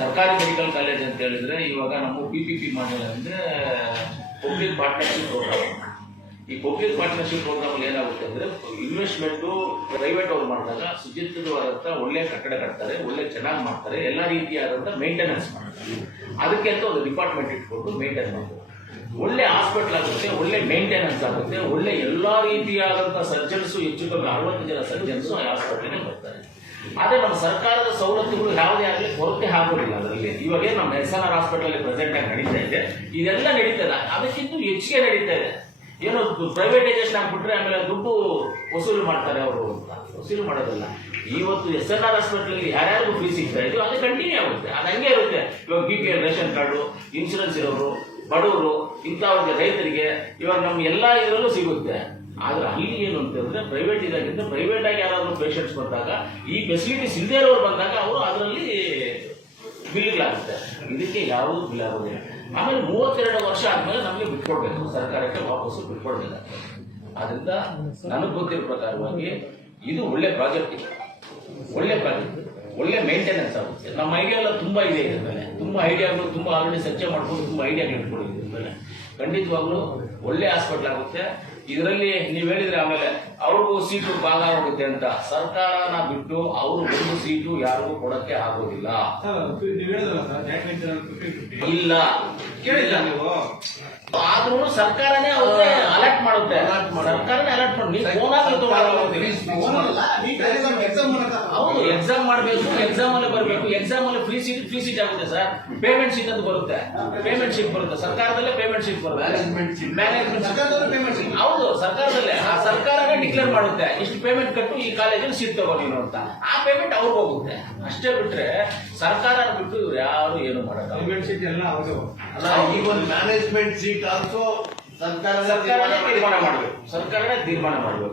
ಸರ್ಕಾರಿ medical college ಅಂತ ಹೇಳಿದ್ರೆ ಇವಾಗ ನಮ್ಮ ಪಿ ಪಿ ಪಿ ಮಾಡಿಲ್ಲ ಅಂದ್ರೆ ಪಬ್ಲಿಕ್ ಪಾರ್ಟ್ನರ್ಶಿಪ್ ಪ್ರೋಗ್ರಾಮ್ ಈ ಪಬ್ಲಿಕ್ ಪಾರ್ಟ್ನರ್ಶಿಪ್ ಪ್ರೋಗ್ರಾಮ್ ಏನಾಗುತ್ತೆ ಅಂದ್ರೆ ಇನ್ವೆಸ್ಟ್ಮೆಂಟ್ ಪ್ರೈವೇಟ್ ಅವ್ರು ಮಾಡಿದಾಗ ಸುಜಿತವಾದಂತ ಒಳ್ಳೆ ಕಟ್ಟಡ ಕಟ್ತಾರೆ ಒಳ್ಳೆ ಚೆನ್ನಾಗಿ ಮಾಡ್ತಾರೆ ಎಲ್ಲ ರೀತಿಯಾದಂತ ಮೇಂಟೆನೆನ್ಸ್ ಮಾಡ್ತಾರೆ ಅದಕ್ಕೆ ಅಂತ ಒಂದು ಡಿಪಾರ್ಟ್ಮೆಂಟ್ ಇಟ್ಕೊಂಡು ಮೇಂಟೈನ್ ಮಾಡ್ತಾರೆ ಒಳ್ಳೆ ಹಾಸ್ಪಿಟಲ್ ಆಗುತ್ತೆ ಒಳ್ಳೆ ಮೇಂಟೆನೆನ್ಸ್ ಆಗುತ್ತೆ ಒಳ್ಳೆ ಎಲ್ಲಾ ರೀತಿಯಾದಂತಹ ಸರ್ಜನ್ಸ್ ಹೆಚ್ಚು ಕಮ್ಮಿ ಅರವತ್ತು ಜನ ಸರ್ಜನ್ಸ್ ಆ ಬರ್ತಾರೆ ಆದರೆ ನಮ್ಮ ಸರ್ಕಾರದ ಸವಲತ್ತುಗಳು ಯಾವುದೇ ಆಗಲಿ ಕೊರತೆ ಆಗೋದಿಲ್ಲ ಅದರಲ್ಲಿ ಇವಾಗ ನಮ್ಮ ಎನ್ ಆರ್ ಹಾಸ್ಪಿಟಲ್ ಪ್ರೆಸೆಂಟ್ ಆಗಿ ನಡೀತಾ ಇದೆ ಇದೆಲ್ಲ ನಡೀತಾ ಇಲ್ಲ ಅದಕ್ಕಿಂತ ಹೆಚ್ಚಿಗೆ ನಡೀತಾ ಇದೆ ಏನೋ ಪ್ರೈವೇಟೈಸೇಷನ್ ಆಗಿಬಿಟ್ರೆ ಆಮೇಲೆ ದುಡ್ಡು ವಸೂಲು ಮಾಡ್ತಾರೆ ಅವರು ಅಂತ ವಸೂಲು ಮಾಡೋದಿಲ್ಲ ಇವತ್ತು ಎಸ್ ಎನ್ ಆರ್ ಹಾಸ್ಪಿಟಲ್ ಯಾರ್ಯಾರಿಗೂ ಫೀಸ್ ಸಿಗ್ತಾ ಇದ್ರು ಅದು ಕಂಟಿನ್ಯೂ ಆಗುತ್ತೆ ಅದು ಹಂಗೆ ಇರುತ್ತೆ ಇವಾಗ B P L ration card insurance ಇರೋರು ಬಡವರು ಇಂಥವ್ರಿಗೆ ರೈತರಿಗೆ ಇವಾಗ ನಮ್ಮ ಎಲ್ಲ ಇದರಲ್ಲೂ ಸಿಗುತ್ತೆ ಆದ್ರೆ ಅಲ್ಲಿ ಏನು ಅಂತಂದ್ರೆ ಪ್ರೈವೇಟ್ ಇದಾಗಿಂದ ಪ್ರೈವೇಟ್ ಆಗಿ ಯಾರಾದರೂ ಪೇಷಂಟ್ಸ್ ಬಂದಾಗ ಈ ಫೆಸಿಲಿಟೀಸ್ ಇಲ್ಲದೆ ಇರೋರು ಬಂದಾಗ ಅವರು ಅದರಲ್ಲಿ ಬಿಲ್ಗಳಾಗುತ್ತೆ ಇದಕ್ಕೆ ಯಾವುದು ಬಿಲ್ ಆಗೋದಿಲ್ಲ ಆಮೇಲೆ ಮೂವತ್ತೆರಡು ವರ್ಷ ಆದ್ಮೇಲೆ ನಮಗೆ ಬಿಟ್ಕೊಡ್ಬೇಕು ಸರ್ಕಾರಕ್ಕೆ ವಾಪಸ್ ಬಿಟ್ಕೊಡ್ಬೇಕು ಆದ್ರಿಂದ ನನಗೆ ಗೊತ್ತಿರೋ ಪ್ರಕಾರವಾಗಿ ಇದು ಒಳ್ಳೆ ಪ್ರಾಜೆಕ್ಟ್ ಇದೆ ಒಳ್ಳೆ ಪ್ರಾಜೆಕ್ಟ್ ಒಳ್ಳೆ ಮೇಂಟೆನೆನ್ಸ್ ಆಗುತ್ತೆ ನಮ್ಮ ಐಡಿಯಾ ಎಲ್ಲ ತುಂಬ ಇದೆ ಇದ್ರ ಮೇಲೆ ತುಂಬ ಐಡಿಯಾಗಳು ತುಂಬ ಆಲ್ರೆಡಿ ಸಚ್ಚೆ ಮಾಡ್ಕೊಂಡು ತುಂಬ ಐಡಿಯಾ ಇದ್ರ ಮೇಲೆ ಖಂಡಿತವಾಗ್ಲೂ ಒಳ್ಳೆ ಹಾಸ್ಪಿಟಲ್ ಆಗುತ್ತೆ ಇದರಲ್ಲಿ ನೀವ್ ಹೇಳಿದ್ರೆ ಆಮೇಲೆ ಅವ್ರಿಗೂ ಸೀಟು ಭಾಗ ಆಗುತ್ತೆ ಅಂತ ಸರ್ಕಾರನ ಬಿಟ್ಟು ಅವರು ಒಂದು ಸೀಟು ಯಾರಿಗೂ ಕೊಡಕ್ಕೆ ಆಗೋದಿಲ್ಲ ಇಲ್ಲ ಕೇಳಿಲ್ಲ ನೀವು ಆದ್ರೂ ಸರ್ಕಾರನೇ ಅವ್ರಿಗೆ ಅಲರ್ಟ್ ಮಾಡುತ್ತೆ ಸರ್ಕಾರನೇ ಅಲರ್ಟ್ ಮಾಡಿ ಎಕ್ಸಾಮ್ ಮಾಡಬೇಕು ಎಕ್ಸಾಮ್ ಅಲ್ಲಿ ಬರಬೇಕು ಎಕ್ಸಾಮ್ ಅಲ್ಲಿ ಫ್ರೀ ಸೀಟ್ ಫ್ರೀ ಸೀಟ್ ಆಗುತ್ತೆ ಸರ್ ಪೇಮೆಂಟ್ ಶೀಟ್ ಅಂತ ಬರುತ್ತೆ ಪೇಮೆಂಟ್ ಶೀಟ್ ಬರುತ್ತೆ ಸರ್ಕಾರದಲ್ಲೇ ಪೇಮೆಂಟ್ ಶೀಟ್ ಬರುತ್ತೆ ಮ್ಯಾನೇಜ್ಮೆಂಟ್ ಪೇಮೆಂಟ್ ಹೌದು ಸರ್ಕಾರದಲ್ಲೇ ಆ ಸರ್ಕಾರವೇ ಡಿಕ್ಲೇರ್ ಮಾಡುತ್ತೆ ಇಷ್ಟು ಪೇಮೆಂಟ್ ಕಟ್ಟು ಈ ಕಾಲೇಜಲ್ಲಿ ಸೀಟ್ ತಗೊಂಡಿರೋ ಅಂತ ಆ ಪೇಮೆಂಟ್ ಅವ್ರಿಗೆ ಹೋಗುತ್ತೆ ಅಷ್ಟೇ ಬಿಟ್ರೆ ಸರ್ಕಾರ ಬಿಟ್ಟು ಇವ್ರು ಯಾರು ಏನು ಮಾಡಲ್ಲ ಪೇಮೆಂಟ್ ಎಲ್ಲ ಹೌದು ಅಲ್ಲ ಈ ಒಂದು ಮ್ಯಾನೇಜ್ಮೆಂಟ್ ಸೀಟ್ ಆಲ್ಸೋ ಸರ್ಕಾರ ಸರ್ಕಾರನೇ ತೀರ್ಮಾನ ಮಾಡಬೇಕು ಸರ್ಕಾರನೇ ತೀರ್ಮಾನ ಮಾಡಬೇಕು